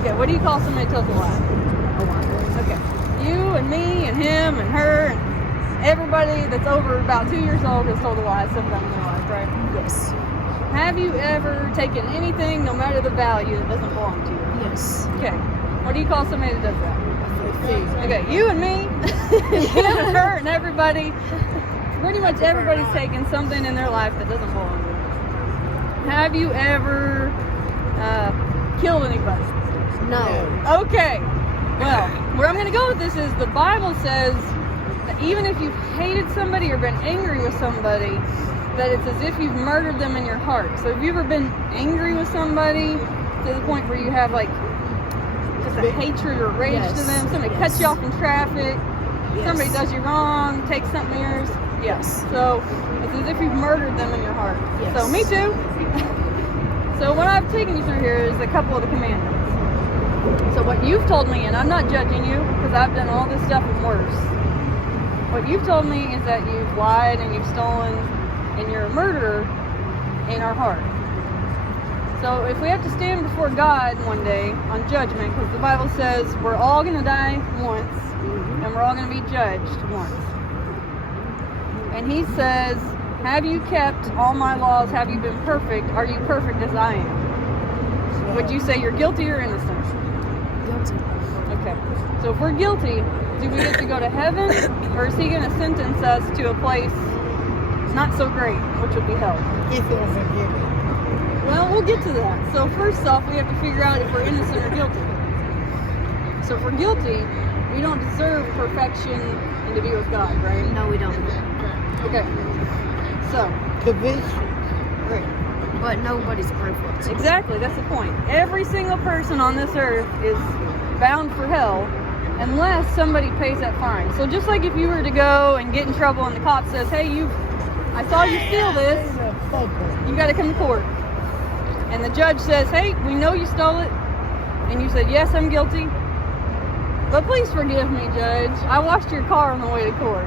Okay, what do you call somebody that tells a lie? A liar. Okay, you and me and him and her and everybody that's over about 2 years old has told a lie sometime in their life, right? Yes. Have you ever taken anything, no matter the value, that doesn't belong to you? Yes. Okay, what do you call somebody that does that? Thief. Okay, you and me, him and her and everybody, pretty much everybody's taken something in their life that doesn't belong to them. Have you ever killed anybody? No. Okay, well, where I'm going to go with this is the Bible says that even if you've hated somebody or been angry with somebody, that it's as if you've murdered them in your heart. So have you ever been angry with somebody to the point where you have like just a hatred or rage to them? Somebody cuts you off in traffic, somebody does you wrong, takes something of yours. Yes. So it's as if you've murdered them in your heart. Yes. So me too. So what I've taken you through here is a couple of the commandments. So what you've told me, and I'm not judging you because I've done all this stuff and worse. What you've told me is that you've lied and you've stolen and you're a murderer in our heart. So if we have to stand before God one day on judgment, because the Bible says we're all going to die once and we're all going to be judged once. And he says, have you kept all my laws? Have you been perfect? Are you perfect as I am? Would you say you're guilty or innocent? Guilty. Okay. So if we're guilty, do we get to go to heaven? Or is he going to sentence us to a place not so great, which would be hell? If you'll forgive me. Well, we'll get to that. So first off, we have to figure out if we're innocent or guilty. So if we're guilty, we don't deserve perfection and to be with God, right? No, we don't. Okay. So, Conviction. great. But nobody's perfect. Exactly, that's the point. Every single person on this earth is bound for hell unless somebody pays that fine. So just like if you were to go and get in trouble and the cop says, hey, I saw you steal this, you got to come to court. And the judge says, hey, we know you stole it. And you said, yes, I'm guilty. But please forgive me, Judge. I washed your car on the way to court.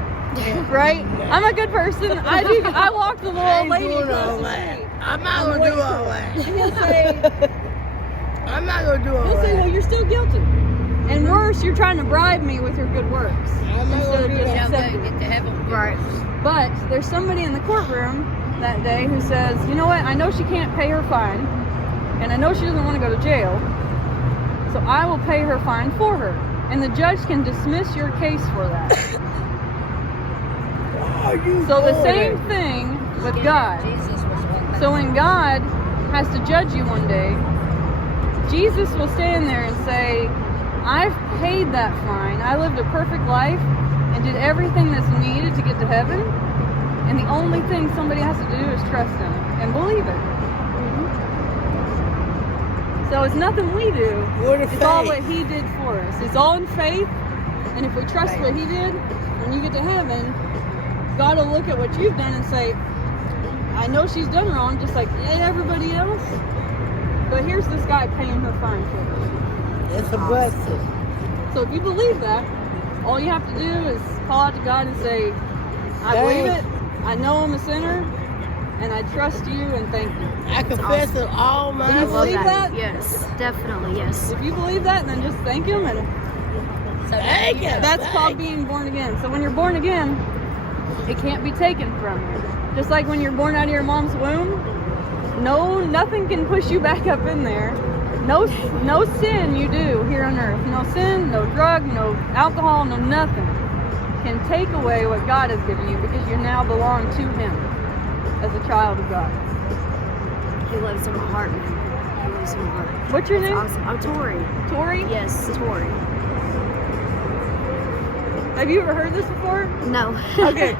Right? I'm a good person. I walked the little old lady across the street. I'm not going to do all that. And he'll say, I'm not going to do all he'll say, well, that. you're still guilty. And worse, you're trying to bribe me with your good works. I'm not Instead going of to do just that. accepting. Right. But there's somebody in the courtroom that day who says, you know what, I know she can't pay her fine, and I know she doesn't want to go to jail, so I will pay her fine for her. And the judge can dismiss your case for that. So the same thing with God. So when God has to judge you one day, Jesus will stand there and say, I've paid that fine. I lived a perfect life and did everything that's needed to get to heaven. And the only thing somebody has to do is trust him and believe it. So it's nothing we do. It's all what he did for us. It's all in faith. And if we trust what he did, when you get to heaven, God will look at what you've done and say, I know she's done wrong, just like everybody else. But here's this guy paying her fine for her. It's a blessing. So if you believe that, all you have to do is call out to God and say, I believe it. I know I'm a sinner. And I trust you and thank you. I confess it all my Do you life. believe that? Yes, definitely, yes. If you believe that, then just thank him. And Thank you. that's called being born again. So when you're born again, it can't be taken from you. Just like when you're born out of your mom's womb, nothing can push you back up in there. No sin you do here on earth. No sin, no drug, no alcohol, no nothing can take away what God has given you because you now belong to him as a child of God. He lives in my heart, man. He lives in my heart. What's your That's name? awesome. I'm Tori. Tori? Yes, Tori. Have you ever heard this before? No. Okay.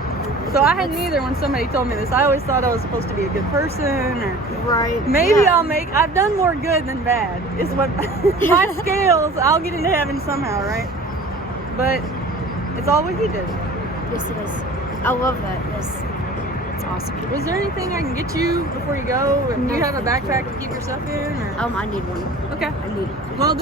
So I hadn't either when somebody told me this. I always thought I was supposed to be a good person or Right. maybe Yeah. I've done more good than bad. Is what my scales, I'll get into heaven somehow, right? But it's all what he did. Yes, it is. I love that. Yes. It's awesome. Was there anything I can get you before you go? Do you have a No, thank backpack to keep your stuff in? Or? I need one. Okay. I need it. Well, this